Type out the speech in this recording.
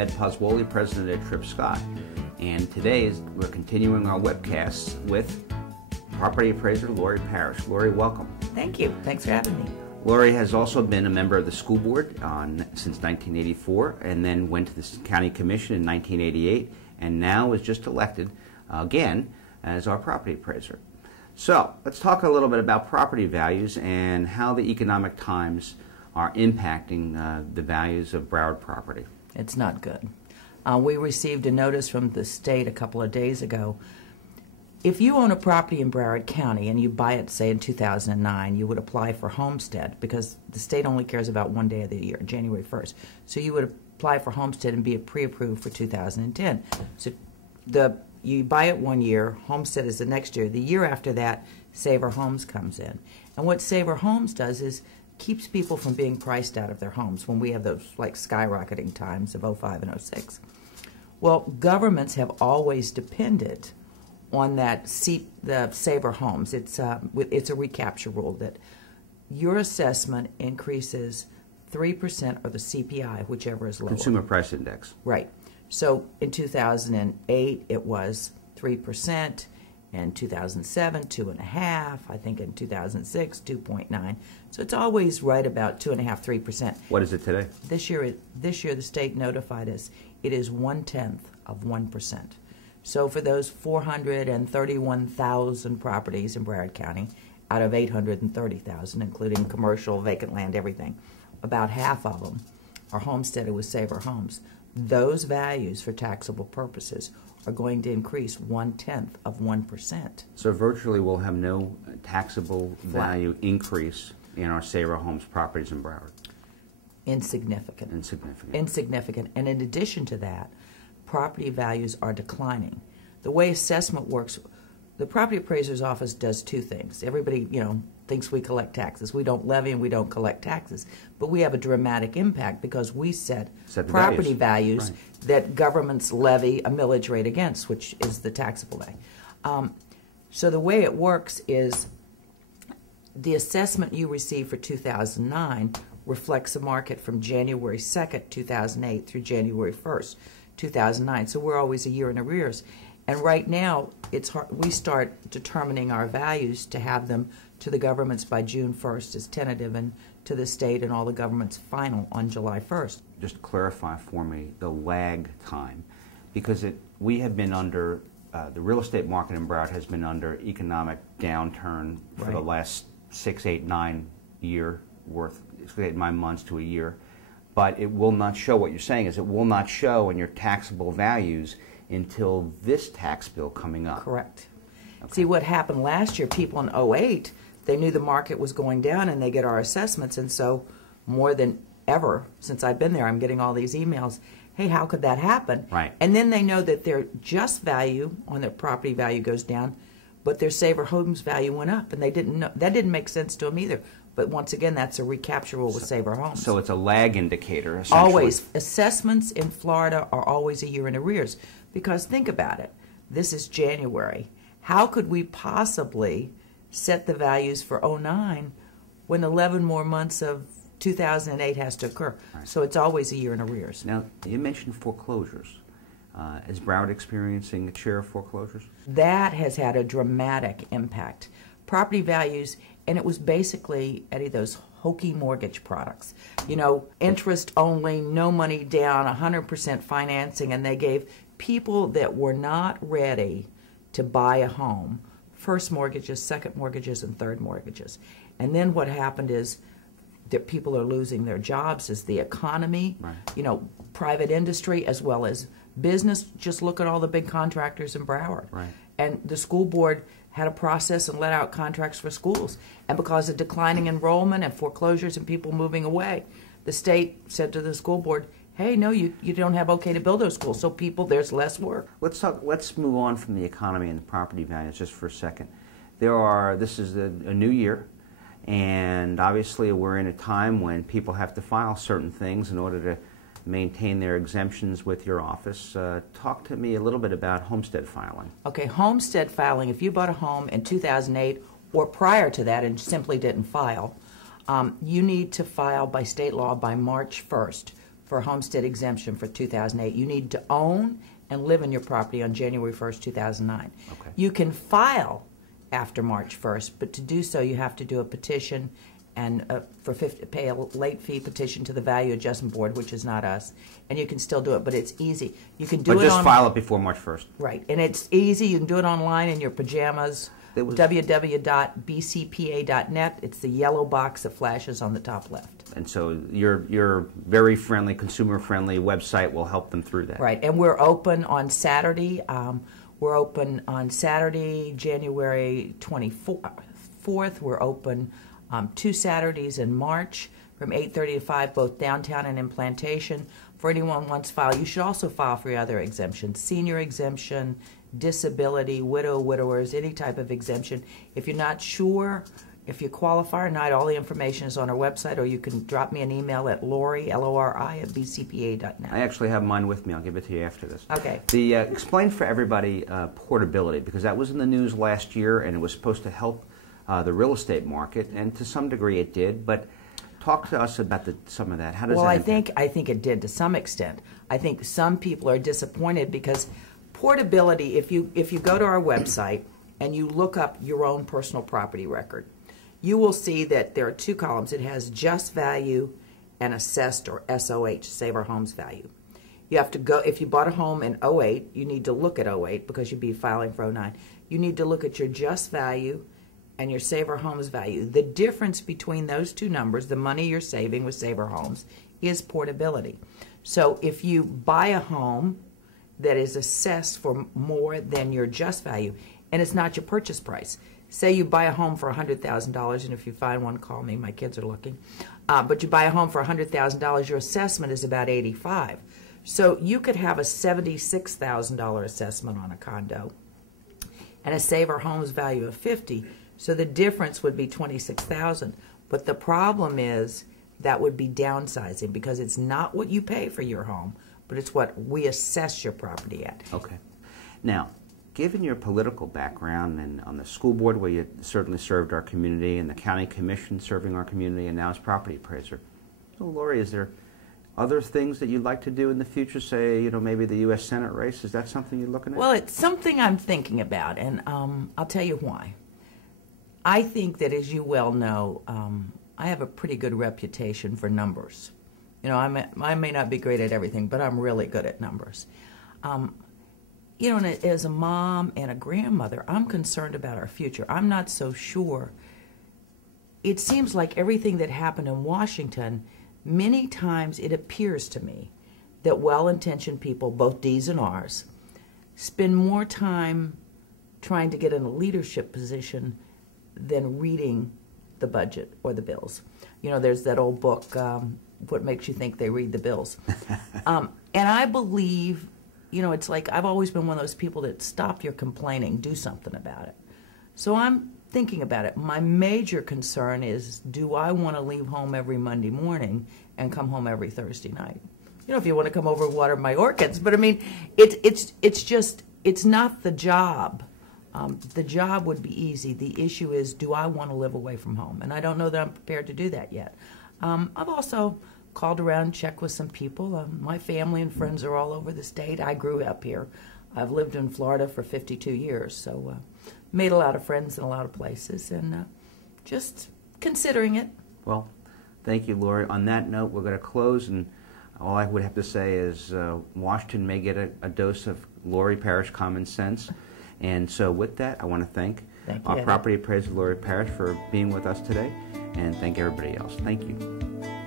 Ed Poswoli, president at Tripp Scott, and today we're continuing our webcasts with property appraiser Lori Parrish. Lori, welcome. Thank you. Thanks for having me. Lori has also been a member of the school board since 1984, and then went to the county commission in 1988, and now is just elected again as our property appraiser. So let's talk a little bit about property values and how the economic times are impacting the values of Broward property. It's not good. We received a notice from the state a couple of days ago. If you own a property in Broward County and you buy it, say, in 2009, you would apply for homestead because the state only cares about one day of the year, January 1st. So you would apply for homestead and be pre-approved for 2010. So you buy it 1 year, homestead is the next year. The year after that, Saver Homes comes in. And what Saver Homes does is keeps people from being priced out of their homes when we have those like skyrocketing times of 05 and 06. Well, governments have always depended on the Saver Homes. It's a recapture rule that your assessment increases 3% or the CPI, whichever is lower. Consumer Price Index. Right. So in 2008, it was 3%. In 2007, 2.5%. I think in 2006, 2.9%. So it's always right about 2.5%, 3%. What is it today? This year, the state notified us it is 1/10 of 1%. So for those 431,000 properties in Broward County, out of 830,000, including commercial, vacant land, everything, about half of them are homesteaded with Saver Homes. Those values for taxable purposes are going to increase 1/10 of 1%. So virtually we'll have no taxable value increase in our Saver Homes properties in Broward. Insignificant. Insignificant. Insignificant. And in addition to that, property values are declining. The way assessment works, the property appraiser's office does two things. Everybody, thinks we collect taxes. We don't levy and we don't collect taxes. But we have a dramatic impact because we set property values right, that governments levy a millage rate against, which is the taxable value. So the way it works is the assessment you receive for 2009 reflects the market from January 2nd, 2008 through January 1st, 2009. So we're always a year in arrears. And right now, it's hard. We start determining our values to have them to the governments by June 1st as tentative, and to the state and all the governments final on July 1st. Just clarify for me the lag time, because we have been under, the real estate market in Broward has been under economic downturn for right, the last 6, 8, 9 months to a year. But it will not show, what you're saying is it will not show in your taxable values until this tax bill coming up. Correct. Okay. See, what happened last year, people in 2008, they knew the market was going down and they get our assessments, and so more than ever since I've been there, I'm getting all these emails, hey, how could that happen? Right. And then they know that their just value on their property value goes down, but their Saver Homes value went up, and they didn't know. That didn't make sense to them either. But once again, that's a recapture rule with Saver Homes. So it's a lag indicator, essentially. Always. Assessments in Florida are always a year in arrears. Because think about it. This is January. How could we possibly set the values for 2009 when 11 more months of 2008 has to occur? Right. So it's always a year in arrears. Now, you mentioned foreclosures. Is Broward experiencing a share of foreclosures? That has had a dramatic impact. Property values, and it was basically, Eddie, those hokey mortgage products. Interest only, no money down, 100% financing, and they gave people that were not ready to buy a home first mortgages, second mortgages, and third mortgages. And then what happened is that people are losing their jobs as the economy, right, private industry as well as business. Just look at all the big contractors in Broward. Right. And the school board had a process and let out contracts for schools. And because of declining enrollment and foreclosures and people moving away, the state said to the school board, hey, no, you don't have okay to build those schools. So there's less work. Let's move on from the economy and the property values just for a second. This is a new year, and obviously we're in a time when people have to file certain things in order to maintain their exemptions with your office. Talk to me a little bit about homestead filing. Okay, homestead filing, if you bought a home in 2008 or prior to that and simply didn't file, you need to file by state law by March 1st for a homestead exemption for 2008. You need to own and live in your property on January 1st, 2009. Okay. You can file after March 1st, but to do so you have to do a petition and pay a late fee petition to the Value Adjustment Board, which is not us, and you can still do it, but it's easy. You can do But it just file it before March 1st. Right, and it's easy. You can do it online in your pajamas. www.bcpa.net. It's the yellow box that flashes on the top left. And so your very friendly, consumer-friendly website will help them through that. Right, and we're open on Saturday. We're open on Saturday, January 24th. We're open 2 Saturdays in March from 8:30 to 5, both downtown and in Plantation. For anyone who wants to file, you should also file for your other exemptions: senior exemption, disability, widowers, any type of exemption. If you're not sure if you qualify or not, all the information is on our website, or you can drop me an email at Lori, L-O-R-I, at bcpa.net. I actually have mine with me. I'll give it to you after this. Okay. Explain for everybody portability, because that was in the news last year, and it was supposed to help the real estate market, and to some degree it did. But talk to us about some of that. How does well, that I think it did to some extent. I think some people are disappointed because portability. If you go to our website and you look up your own personal property record, you will see that there are 2 columns. It has just value and assessed, or SOH, Save Our Homes Value. You have to go, if you bought a home in 08, you need to look at 08 because you'd be filing for 09. You need to look at your just value and your Save Our Homes Value. The difference between those 2 numbers, the money you're saving with Save Our Homes, is portability. So if you buy a home that is assessed for more than your just value, and it's not your purchase price. Say you buy a home for $100,000, and if you find one, call me. My kids are looking. But you buy a home for $100,000, your assessment is about $85,000. So you could have a $76,000 assessment on a condo and a Save Our Homes Value of $50,000. So the difference would be $26,000. But the problem is that would be downsizing, because it's not what you pay for your home, but it's what we assess your property at. Okay. Now, given your political background and on the school board where you certainly served our community, and the county commission serving our community, and now as property appraiser, so Lori, is there other things that you'd like to do in the future? Say, maybe the U.S. Senate race. Is that something you're looking at? Well, it's something I'm thinking about, and I'll tell you why. I think that, as you well know, I have a pretty good reputation for numbers. I may not be great at everything, but I'm really good at numbers. And as a mom and a grandmother, I'm concerned about our future. I'm not so sure. It seems like everything that happened in Washington, many times it appears to me that well-intentioned people, both D's and R's, spend more time trying to get in a leadership position than reading the budget or the bills. There's that old book, What Makes You Think They Read the Bills? And I believe, it's like I've always been one of those people that stop your complaining, do something about it. So I'm thinking about it. My major concern is, do I want to leave home every Monday morning and come home every Thursday night? If you want to come over and water my orchids, but I mean, it's not the job. The job would be easy. The issue is, do I want to live away from home? And I don't know that I'm prepared to do that yet. I've also called around, checked with some people. My family and friends are all over the state. I grew up here. I've lived in Florida for 52 years, so made a lot of friends in a lot of places, and just considering it. Well, thank you, Lori. On that note, we're going to close, and all I would have to say is Washington may get a dose of Lori Parrish common sense. And so with that, I want to thank our property appraiser, Lori Parrish, for being with us today, and thank everybody else. Thank you.